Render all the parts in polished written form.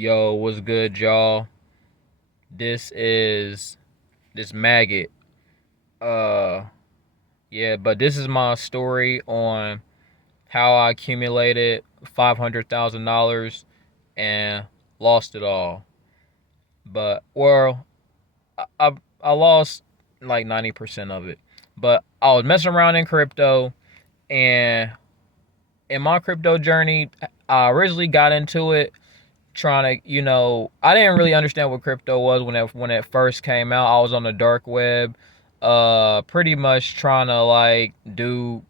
Yo, what's good, y'all? This is this maggot. Uh, yeah, but this is my story on how I accumulated $500,000 and lost it all. But I lost like 90% of it. But I was messing around in crypto, and in my crypto journey, I originally got into it trying to, I didn't really understand what crypto was when it first came out. I was on the dark web, pretty much trying to like do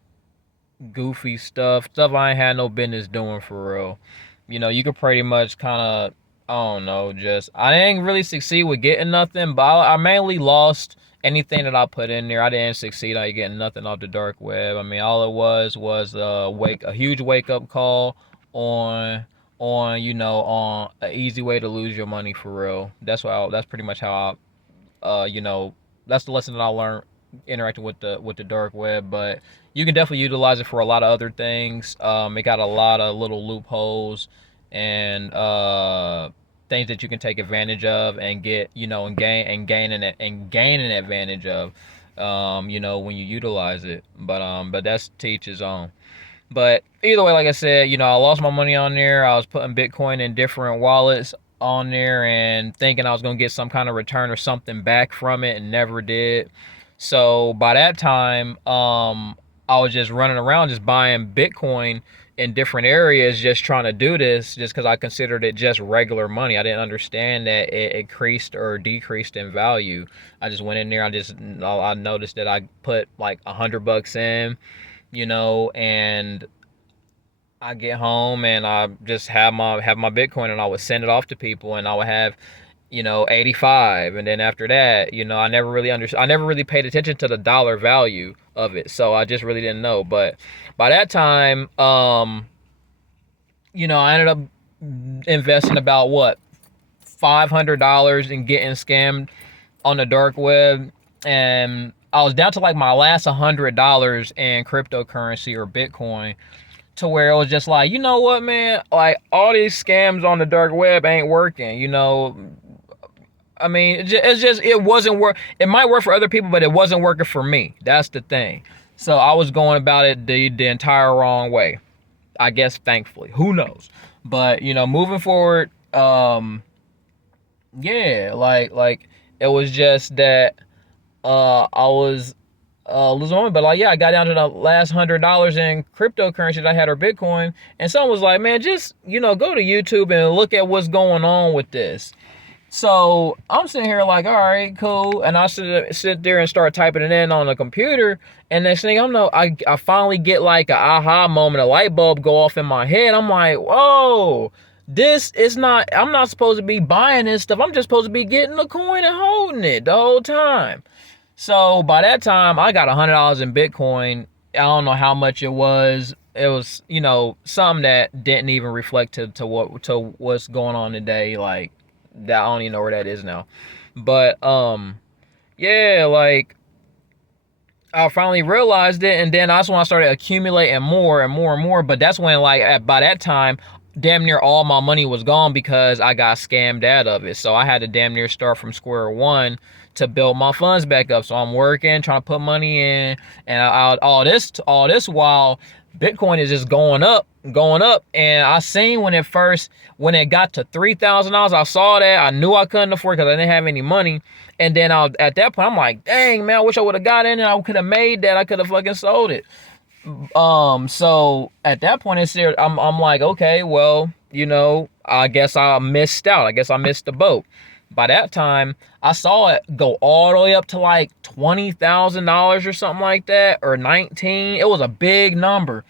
goofy stuff I ain't had no business doing for real. You could pretty much kind of, I don't know, just I didn't really succeed with getting nothing, but I mainly lost anything that I put in there. I didn't succeed on getting nothing off the dark web. I mean, all it was a huge wake up call on on an easy way to lose your money for real. That's pretty much how that's the lesson that I learned interacting with the dark web. But you can definitely utilize it for a lot of other things. It got a lot of little loopholes and things that you can take advantage of and get, and gaining advantage of, when you utilize it. But that's to each his own. But either way, like I said, I lost my money on there. I was putting Bitcoin in different wallets on there and thinking I was gonna get some kind of return or something back from it, and never did. So by that time, I was just running around just buying Bitcoin in different areas, just trying to do this just because I considered it just regular money. I didn't understand that it increased or decreased in value. I just went in there. I noticed that I put like $100 in, and I get home and I just have my Bitcoin, and I would send it off to people, and I would have 85, and then after that, I never really paid attention to the dollar value of it, so I just really didn't know. But by that time, I ended up investing about what, $500 and getting scammed on the dark web, and I was down to like my last $100 in cryptocurrency or Bitcoin, to where it was just like, you know what, man, like all these scams on the dark web ain't working. I mean, it wasn't work. It might work for other people, but it wasn't working for me. That's the thing. So I was going about it the entire wrong way. I guess, thankfully, who knows? But moving forward, yeah, like it was just that I was losing money. But like, yeah, I got down to the last $100 in cryptocurrency that I had, or Bitcoin, and someone was like, man, just go to YouTube and look at what's going on with this. So I'm sitting here like, all right, cool. And I sit there and start typing it in on the computer. And next thing I finally get like a aha moment, a light bulb go off in my head. I'm like, whoa, this is not, I'm not supposed to be buying this stuff. I'm just supposed to be getting the coin and holding it the whole time. So by that time, I got $100 in Bitcoin. I don't know how much it was. It was, something that didn't even reflect to what's going on today. Like, that I don't even know where that is now. But yeah, like I finally realized it, and then that's when I started accumulating more and more and more. But that's when, like, by that time, damn near all my money was gone because I got scammed out of it. So I had to damn near start from square one to build my funds back up. So I'm working, trying to put money in, and all this while Bitcoin is just going up, going up. And I seen when it got to $3,000, I saw that. I knew I couldn't afford it because I didn't have any money. And then at that point, I'm like, dang, man, I wish I would have got in and I could have made that. I could have fucking sold it. So at that point, I'm like, okay, well, I guess I missed out. I guess I missed the boat. By that time, I saw it go all the way up to like $20,000 or something like that, or 19. It was a big number.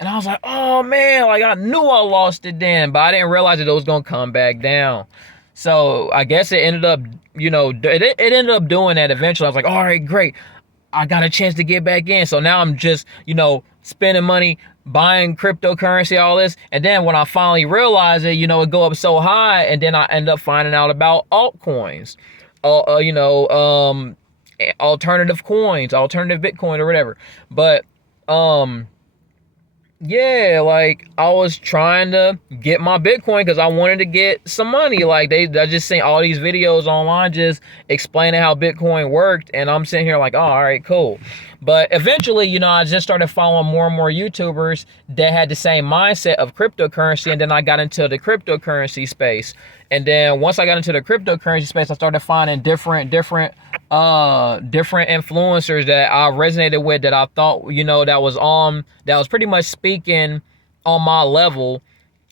And I was like, oh man, like I knew I lost it then, but I didn't realize that it was going to come back down. So I guess it ended up, it ended up doing that eventually. I was like, all right, great. I got a chance to get back in. So now I'm just, spending money, buying cryptocurrency, all this. And then when I finally realize it, it go up so high, and then I end up finding out about altcoins, alternative coins, alternative Bitcoin or whatever. But, yeah, like I was trying to get my Bitcoin because I wanted to get some money. Like I just seen all these videos online just explaining how Bitcoin worked, and I'm sitting here like, oh, all right, cool. But eventually, I just started following more and more YouTubers that had the same mindset of cryptocurrency, and then I got into the cryptocurrency space. And then once I got into the cryptocurrency space, I started finding different influencers that I resonated with, that I thought, that was pretty much speaking on my level.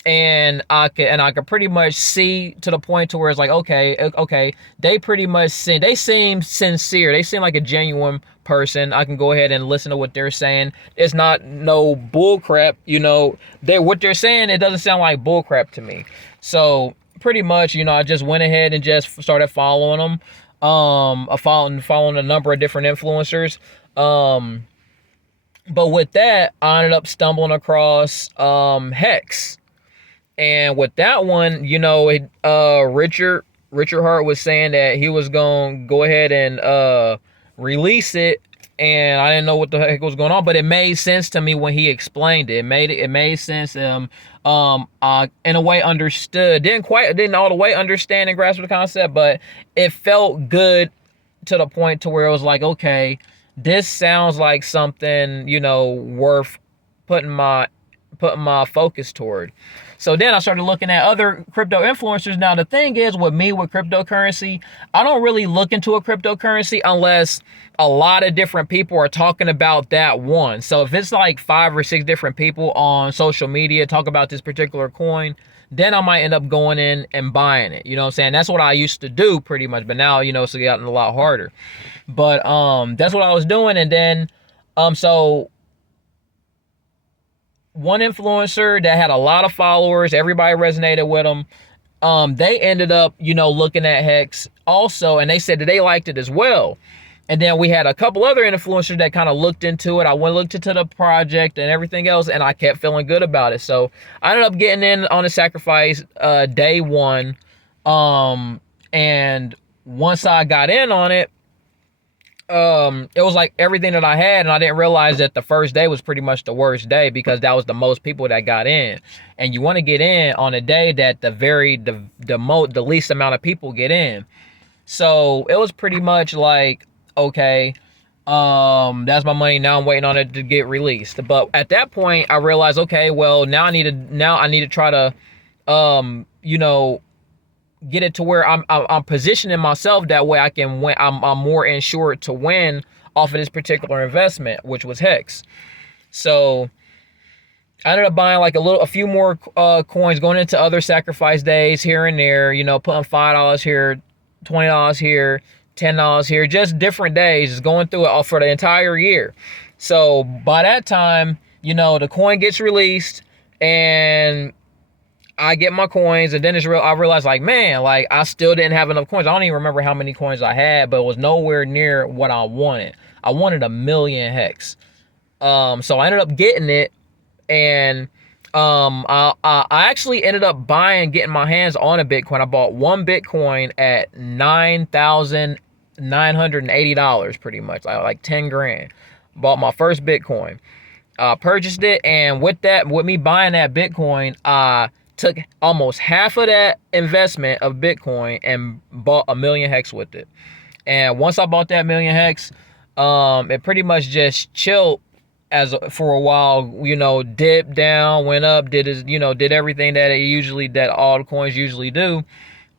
And I could pretty much see to the point to where it's like, okay, they seem sincere. They seem like a genuine person. I can go ahead and listen to what they're saying. It's not no bull crap, what they're saying, it doesn't sound like bull crap to me. So pretty much, I just went ahead and just started following them. Following a number of different influencers. But with that, I ended up stumbling across HEX. And with that one, Richard Hart was saying that he was going to go ahead and release it, and I didn't know what the heck was going on, but it made sense to me when he explained it. It made sense. I in a way understood. Didn't all the way understand and grasp the concept, but it felt good to the point to where it was like, okay, this sounds like something, worth putting my focus toward. So then I started looking at other crypto influencers. Now, the thing is with me with cryptocurrency, I don't really look into a cryptocurrency unless a lot of different people are talking about that one. So if it's like 5 or 6 different people on social media talk about this particular coin, then I might end up going in and buying it. You know what I'm saying? That's what I used to do pretty much. But now, it's gotten a lot harder. But that's what I was doing. And then so one influencer that had a lot of followers, everybody resonated with them. They ended up, looking at HEX also, and they said that they liked it as well. And then we had a couple other influencers that kind of looked into it. I went and looked into the project and everything else, and I kept feeling good about it. So I ended up getting in on the sacrifice day one. And once I got in on it, it was like everything that I had, and I didn't realize that the first day was pretty much the worst day because that was the most people that got in. And you want to get in on a day that the least amount of people get in. So it was pretty much like, okay, that's my money. Now I'm waiting on it to get released. But at that point, I realized, okay, well, now I need to try to, get it to where I'm positioning myself that way I can win. I'm more insured to win off of this particular investment, which was HEX. So I ended up buying like a few more coins, going into other sacrifice days here and there, putting $5 here, $20 here, $10 here, just different days, just going through it all for the entire year. So by that time, the coin gets released and I get my coins, and then I realized, like, man, like, I still didn't have enough coins. I don't even remember how many coins I had, but it was nowhere near what I wanted. I wanted 1 million HEX. So I ended up getting it, and I actually ended up getting my hands on a Bitcoin. I bought 1 Bitcoin at $9,980, pretty much, like 10 grand. Bought my first Bitcoin. Purchased it, and with me buying that Bitcoin, I took almost half of that investment of Bitcoin and bought 1 million HEX with it. And once I bought that 1 million HEX, it pretty much just chilled for a while, dipped down, went up, did everything that all the coins usually do.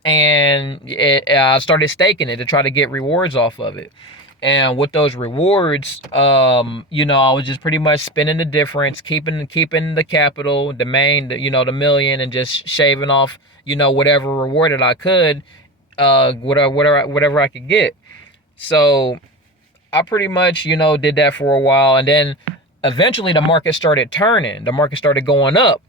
And I started staking it to try to get rewards off of it. And with those rewards, I was just pretty much spending the difference, keeping the capital, the main, the million, and just shaving off, whatever reward that I could, whatever I could get. So I pretty much, did that for a while. And then eventually the market started turning. The market started going up.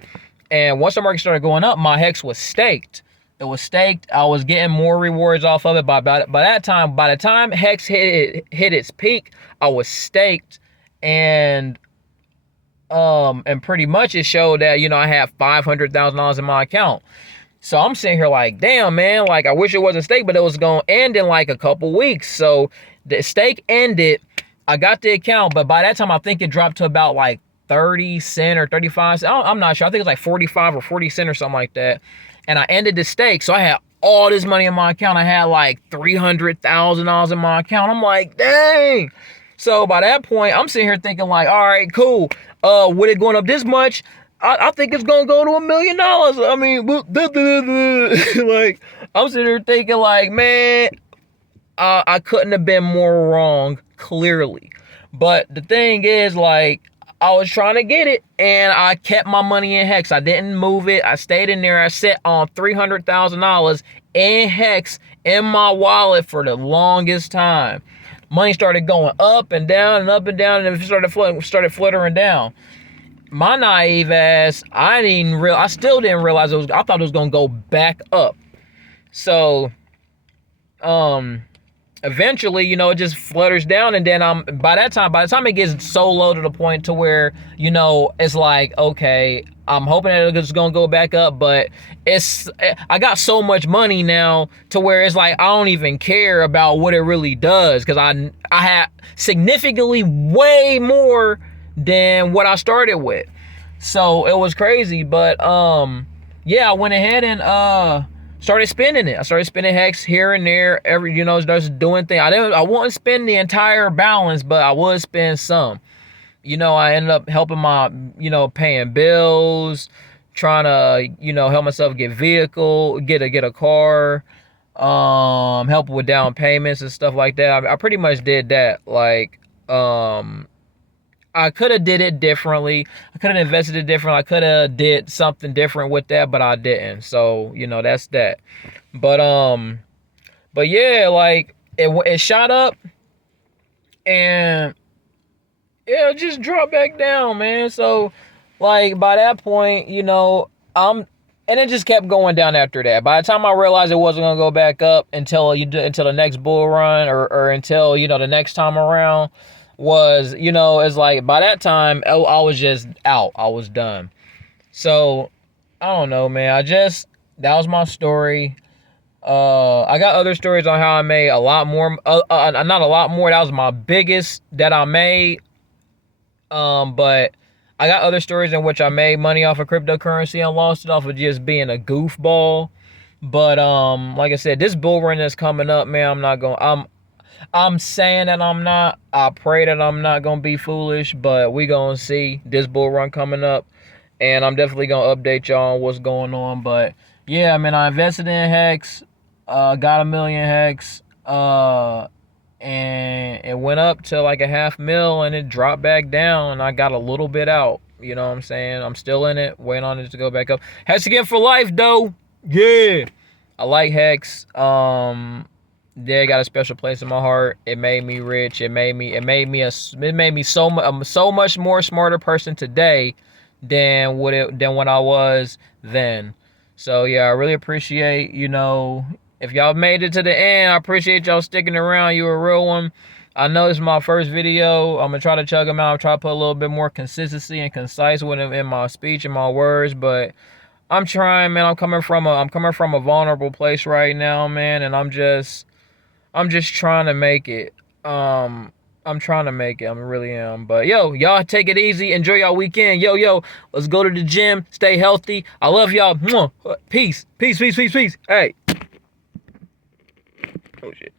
And once the market started going up, my HEX was staked. It was staked. I was getting more rewards off of it. By the time HEX hit its peak, I was staked, and pretty much it showed that I have $500,000 in my account. So I'm sitting here like, damn, man, like I wish it wasn't staked, but it was gonna end in like a couple weeks. So the stake ended. I got the account, but by that time I think it dropped to about like 30 cent or 35 cent. I'm not sure. I think it's like 45 or 40 cent or something like that. And I ended the stake. So I had all this money in my account. I had like $300,000 in my account. I'm like, dang. So by that point, I'm sitting here thinking like, all right, cool. With it going up this much, I think it's gonna go to $1 million. I mean, like, I'm sitting here thinking like, man, I couldn't have been more wrong, clearly. But the thing is, like, I was trying to get it, and I kept my money in HEX. I didn't move it. I stayed in there. I set on $300,000 in HEX in my wallet for the longest time. Money started going up and down and up and down, and it started fluttering down. My naive ass, I still didn't realize I thought it was gonna go back up. So, eventually, you know, it just flutters down, and then by the time it gets so low to the point to where, you know, it's like, okay, I'm hoping that it's gonna go back up, but I got so much money now to where it's like I don't even care about what it really does, because I had significantly way more than what I started with. So it was crazy. But yeah, I went ahead and started spending it. I started spending HEX here and there, just doing things. I wouldn't spend the entire balance, but I would spend some. You know, I ended up helping paying bills, trying to, help myself get a car, help with down payments and stuff like that. I pretty much did that. Like, I could have did it differently. I could have invested it differently. I could have did something different with that, but I didn't. So, that's that. But yeah, like it shot up, and it just dropped back down, man. So, like, by that point, and it just kept going down after that. By the time I realized it wasn't gonna go back up until the next bull run, or until the next time around, was, it's like by that time I was just out. I was done. So I don't know, man. That was my story. I got other stories on how I made a lot more. Not a lot more. That was my biggest that I made. But I got other stories in which I made money off of cryptocurrency and lost it off of just being a goofball. But like I said, this bull run that's coming up, man, I'm saying that I'm not. I pray that I'm not gonna be foolish, but we gonna see this bull run coming up, and I'm definitely gonna update y'all on what's going on. But yeah, man, I invested in HEX, got 1 million HEX, and it went up to like $500,000, and it dropped back down, and I got a little bit out. You know what I'm saying? I'm still in it, waiting on it to go back up. HEX again for life, though. Yeah, I like HEX. They got a special place in my heart. It made me rich. It made me so much more smarter person today than when I was then. So yeah, I really appreciate, if y'all made it to the end, I appreciate y'all sticking around. You a real one. I know this is my first video. I'm gonna try to chug them out. I'm trying to put a little bit more consistency and concise with them in my speech and my words, but I'm trying, man. I'm coming from a vulnerable place right now, man, and I'm just trying to make it. I'm trying to make it. I really am. But yo, y'all take it easy. Enjoy y'all weekend. Yo, let's go to the gym. Stay healthy. I love y'all. Peace. Peace. Hey. Oh shit.